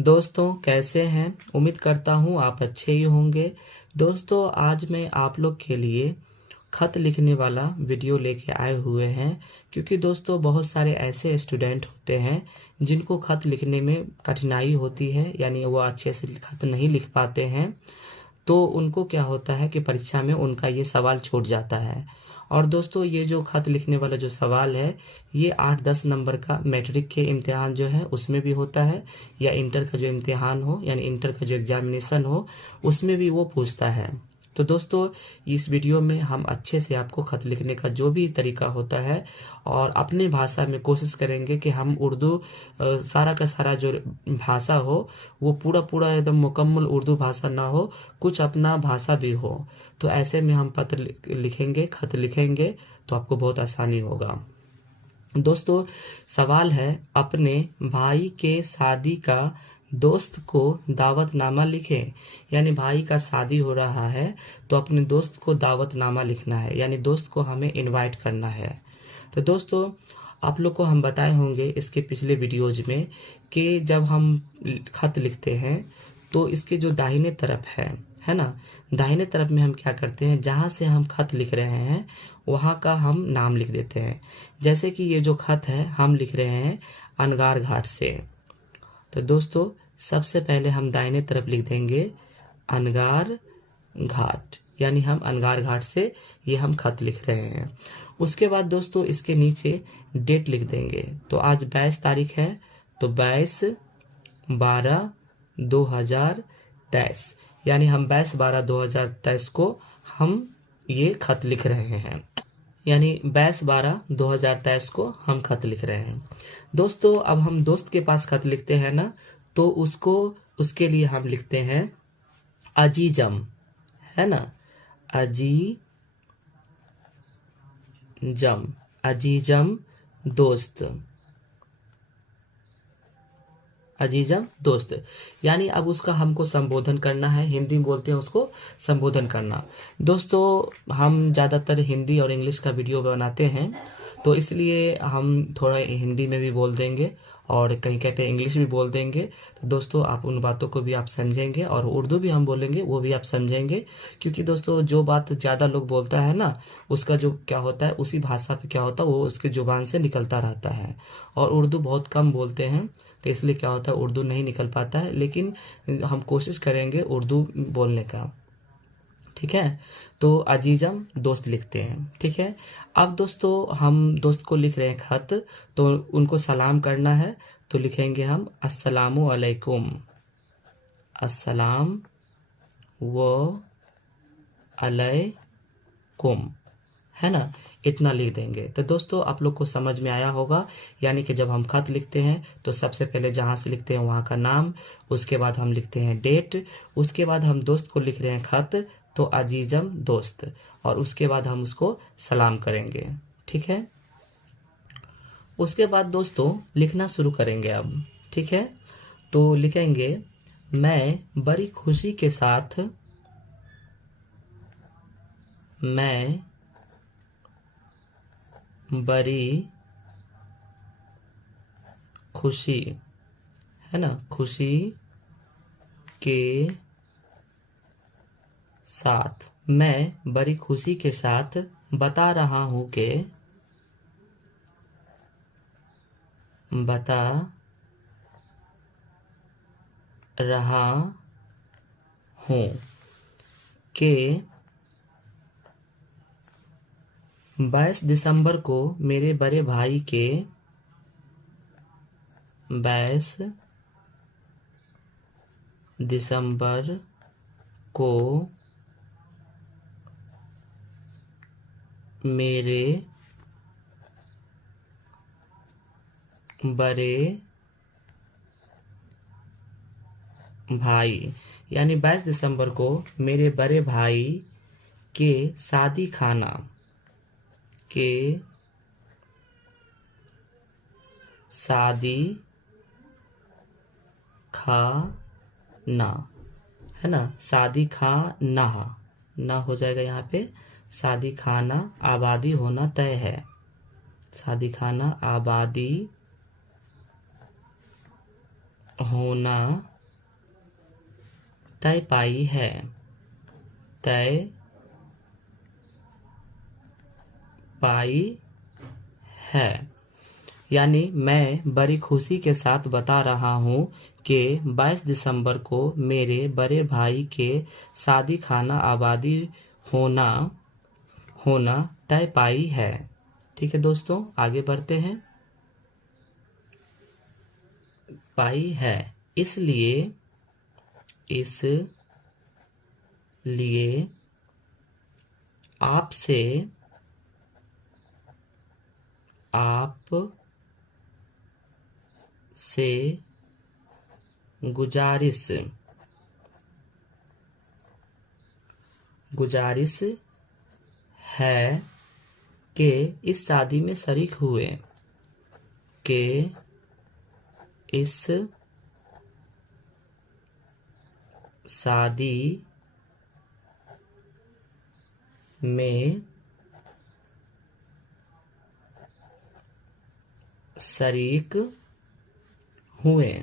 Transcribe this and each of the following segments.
दोस्तों कैसे हैं? उम्मीद करता हूँ आप अच्छे ही होंगे। दोस्तों आज मैं आप लोग के लिए खत लिखने वाला वीडियो लेके आए हुए हैं, क्योंकि दोस्तों बहुत सारे ऐसे स्टूडेंट होते हैं जिनको खत लिखने में कठिनाई होती है, यानी वो अच्छे से खत नहीं लिख पाते हैं। तो उनको क्या होता है कि परीक्षा में उनका ये सवाल छूट जाता है। और दोस्तों ये जो खत लिखने वाला जो सवाल है, ये 8-10 नंबर का मैट्रिक के इम्तिहान जो है उसमें भी होता है, या इंटर का जो इम्तिहान हो यानी इंटर का जो एग्जामिनेशन हो उसमें भी वो पूछता है। तो दोस्तों इस वीडियो में हम अच्छे से आपको खत लिखने का जो भी तरीका होता है और अपने भाषा में कोशिश करेंगे कि हम उर्दू सारा का सारा जो भाषा हो वो पूरा पूरा एकदम मुकम्मल उर्दू भाषा ना हो, कुछ अपना भाषा भी हो। तो ऐसे में हम पत्र लिखेंगे, खत लिखेंगे तो आपको बहुत आसानी होगा। दोस्तों सवाल है, अपने भाई के शादी का दोस्त को दावतनामा लिखे। यानी भाई का शादी हो रहा है तो अपने दोस्त को दावतनामा लिखना है, यानी दोस्त को हमें इनवाइट करना है। तो दोस्तों आप लोग को हम बताए होंगे इसके पिछले वीडियोज में कि जब हम खत लिखते हैं तो इसके जो दाहिने तरफ है ना, दाहिने तरफ में हम क्या करते हैं, जहां से हम खत लिख रहे हैं वहां का हम नाम लिख देते हैं। जैसे कि ये जो खत है हम लिख रहे हैं अनगार घाट से, तो दोस्तों सबसे पहले हम दाहिने तरफ लिख देंगे अनगार घाट, यानी हम अनगार घाट से ये हम खत लिख रहे हैं। उसके बाद दोस्तों इसके नीचे डेट लिख देंगे। तो आज 22 तारीख है, तो 22/12/2023, यानी हम 22/12/2023 को हम ये खत लिख रहे हैं, यानी 22/12/2023 को हम खत लिख रहे हैं। दोस्तों अब हम दोस्त के पास खत लिखते हैं ना, तो उसके लिए हम लिखते हैं अजीजम, है ना, अजीजम दोस्त, अजीजम दोस्त। यानी अब उसका हमको संबोधन करना है, हिंदी में बोलते हैं उसको संबोधन करना। दोस्तों हम ज़्यादातर हिंदी और इंग्लिश का वीडियो बनाते हैं, तो इसलिए हम थोड़ा हिंदी में भी बोल देंगे और कहीं कहते हैं इंग्लिश भी बोल देंगे। तो दोस्तों आप उन बातों को भी आप समझेंगे और उर्दू भी हम बोलेंगे वो भी आप समझेंगे, क्योंकि दोस्तों जो बात ज़्यादा लोग बोलता है ना उसका जो क्या होता है उसी भाषा पे क्या होता है वो उसकी जुबान से निकलता रहता है, और उर्दू बहुत कम बोलते हैं तो इसलिए क्या होता है उर्दू नहीं निकल पाता है। लेकिन हम कोशिश करेंगे उर्दू बोलने का, ठीक है। तो अजीजम दोस्त लिखते हैं, ठीक है। अब दोस्तों हम दोस्त को लिख रहे हैं खत, तो उनको सलाम करना है, तो लिखेंगे हम अस्सलामु अलैकुम, अस्सलाम व अलैकुम, है ना, इतना लिख देंगे। तो दोस्तों आप लोग को समझ में आया होगा, यानी कि जब हम खत लिखते हैं तो सबसे पहले जहां से लिखते हैं वहां का नाम, उसके बाद हम लिखते हैं डेट, उसके बाद हम दोस्त को लिख रहे हैं खत तो अजीजम दोस्त, और उसके बाद हम उसको सलाम करेंगे, ठीक है। उसके बाद दोस्तों लिखना शुरू करेंगे अब, ठीक है। तो लिखेंगे मैं बड़ी खुशी के साथ, मैं बड़ी खुशी, है ना, खुशी के साथ, मैं बड़ी खुशी के साथ बता रहा हूं कि, बता रहा हूं कि 22 दिसंबर को मेरे बड़े भाई के, 22 दिसंबर को मेरे बड़े भाई, यानी 22 दिसंबर को मेरे बड़े भाई के शादी खाना के, शादी खाना, है ना, शादी खाना ना हो जाएगा यहाँ पे, शादी खाना आबादी होना तय है, शादी खाना आबादी होना तय पाई है, तय पाई है। यानी मैं बड़ी खुशी के साथ बता रहा हूँ कि 22 दिसंबर को मेरे बड़े भाई के शादी खाना आबादी होना होना तय पाई है। ठीक है दोस्तों, आगे बढ़ते हैं। पाई है, इसलिए आपसे गुजारिश है कि इस शादी में शरीक हुए, कि इस शादी में शरीक हुए,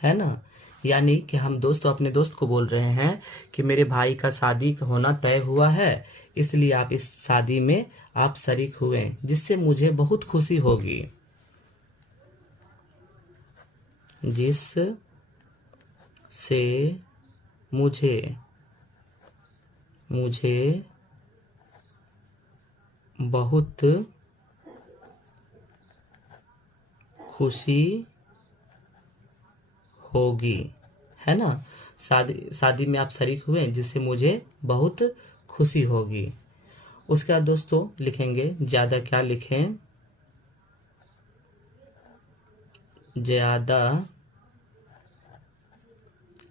है ना। यानी कि हम दोस्तों अपने दोस्त को बोल रहे हैं कि मेरे भाई का शादी होना तय हुआ है, इसलिए आप इस शादी में आप शरीक हुए, जिससे मुझे बहुत खुशी होगी, जिससे मुझे बहुत खुशी होगी, है ना। शादी में आप शरीक हुए जिससे मुझे बहुत खुशी होगी। उसके बाद दोस्तों लिखेंगे, ज्यादा क्या लिखें, ज्यादा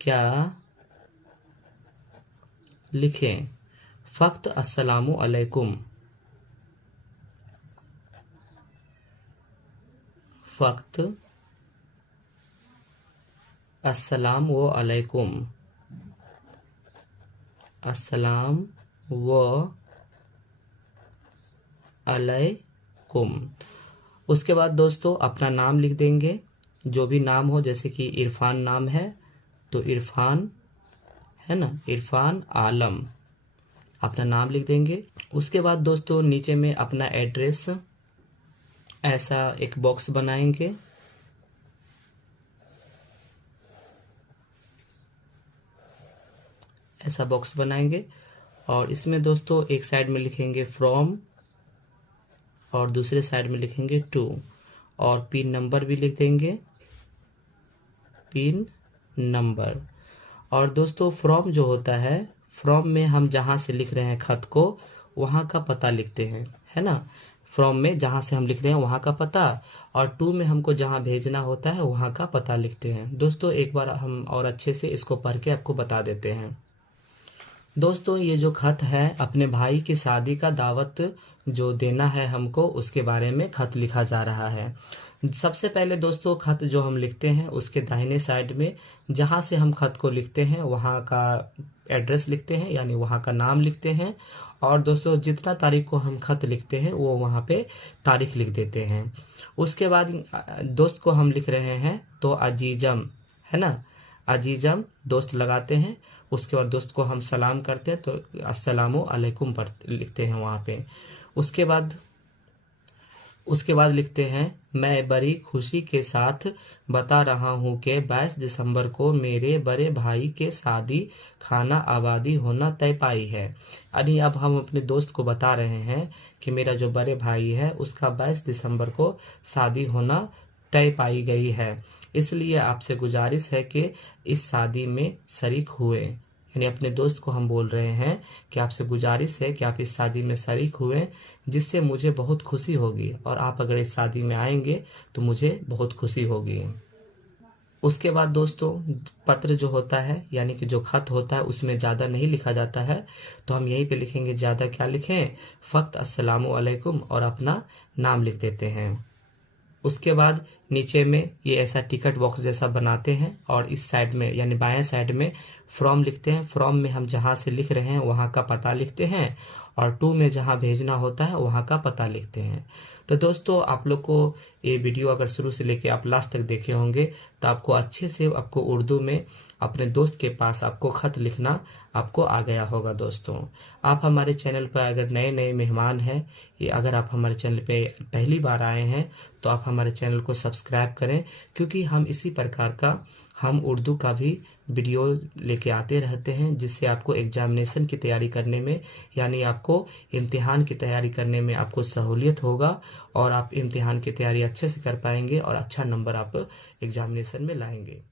क्या लिखें। फक्त अस्सलामु अलैकुम, फक्त अस्सलाम व अलैकुम, अस्सलाम व अलैकुम। उसके बाद दोस्तों अपना नाम लिख देंगे, जो भी नाम हो, जैसे कि इरफान नाम है तो इरफान, है ना, इरफान आलम, अपना नाम लिख देंगे। उसके बाद दोस्तों नीचे में अपना एड्रेस, ऐसा एक बॉक्स बनाएंगे, ऐसा बॉक्स बनाएंगे और इसमें दोस्तों एक साइड में लिखेंगे फ्रॉम और दूसरे साइड में लिखेंगे टू, और पिन नंबर भी लिख देंगे, पिन नंबर। और दोस्तों फ्रॉम जो होता है, फ्रॉम में हम जहां से लिख रहे हैं खत को वहां का पता लिखते हैं, है ना। फ्रॉम में जहां से हम लिख रहे हैं वहां का पता, और टू में हमको जहां भेजना होता है वहां का पता लिखते हैं। दोस्तों एक बार हम और अच्छे से इसको पढ़ के आपको बता देते हैं। दोस्तों ये जो खत है अपने भाई की शादी का दावत जो देना है हमको, उसके बारे में खत लिखा जा रहा है। सबसे पहले दोस्तों खत जो हम लिखते हैं उसके दाहिने साइड में जहां से हम खत को लिखते हैं वहां का एड्रेस लिखते हैं, यानी वहां का नाम लिखते हैं। और दोस्तों जितना तारीख को हम खत लिखते हैं वो वहां पे तारीख लिख देते हैं। उसके बाद दोस्त को हम लिख रहे हैं तो अजीजम, है ना, अजीजम दोस्त लगाते हैं। उसके बाद दोस्त को हम सलाम करते हैं तो अस्सलामु अलैकुम पर लिखते हैं वहां पे। उसके बाद लिखते हैं, मैं बड़ी खुशी के साथ बता रहा हूं कि 22 दिसंबर को मेरे बड़े भाई के शादी खाना आबादी होना तय पाई है। यानी अब हम अपने दोस्त को बता रहे हैं कि मेरा जो बड़े भाई है उसका 22 दिसंबर को शादी होना तय पाई गई है, इसलिए आपसे गुजारिश है कि इस शादी में शरीक हुए। यानी अपने दोस्त को हम बोल रहे हैं कि आपसे गुजारिश है कि आप इस शादी में शरीक हुए, जिससे मुझे बहुत खुशी होगी, और आप अगर इस शादी में आएंगे तो मुझे बहुत खुशी होगी। उसके बाद दोस्तों पत्र जो होता है, यानी कि जो खत होता है, उसमें ज्यादा नहीं लिखा जाता है, तो हम यहीं पे लिखेंगे ज्यादा क्या लिखें, फक्त अस्सलामु अलैकुम और अपना नाम लिख देते हैं। उसके बाद नीचे में ये ऐसा टिकट बॉक्स जैसा बनाते हैं और इस साइड में यानी बाएं साइड में फ्रॉम लिखते हैं। फ्रॉम में हम जहां से लिख रहे हैं वहां का पता लिखते हैं, और टू में जहां भेजना होता है वहां का पता लिखते हैं। तो दोस्तों आप लोग को ये वीडियो अगर शुरू से लेके आप लास्ट तक देखे होंगे तो आपको अच्छे से आपको उर्दू में अपने दोस्त के पास आपको खत लिखना आपको आ गया होगा। दोस्तों, आप हमारे चैनल पर अगर नए नए मेहमान हैं, अगर आप हमारे चैनल पे पहली बार आए हैं तो आप हमारे चैनल को सब्सक्राइब करें, क्योंकि हम इसी प्रकार का हम उर्दू का भी वीडियो लेके आते रहते हैं, जिससे आपको एग्जामिनेशन की तैयारी करने में, यानी आपको इम्तिहान की तैयारी करने में आपको सहूलियत होगा और आप इम्तिहान की तैयारी अच्छे से कर पाएंगे और अच्छा नंबर आप एग्जामिनेशन में लाएंगे।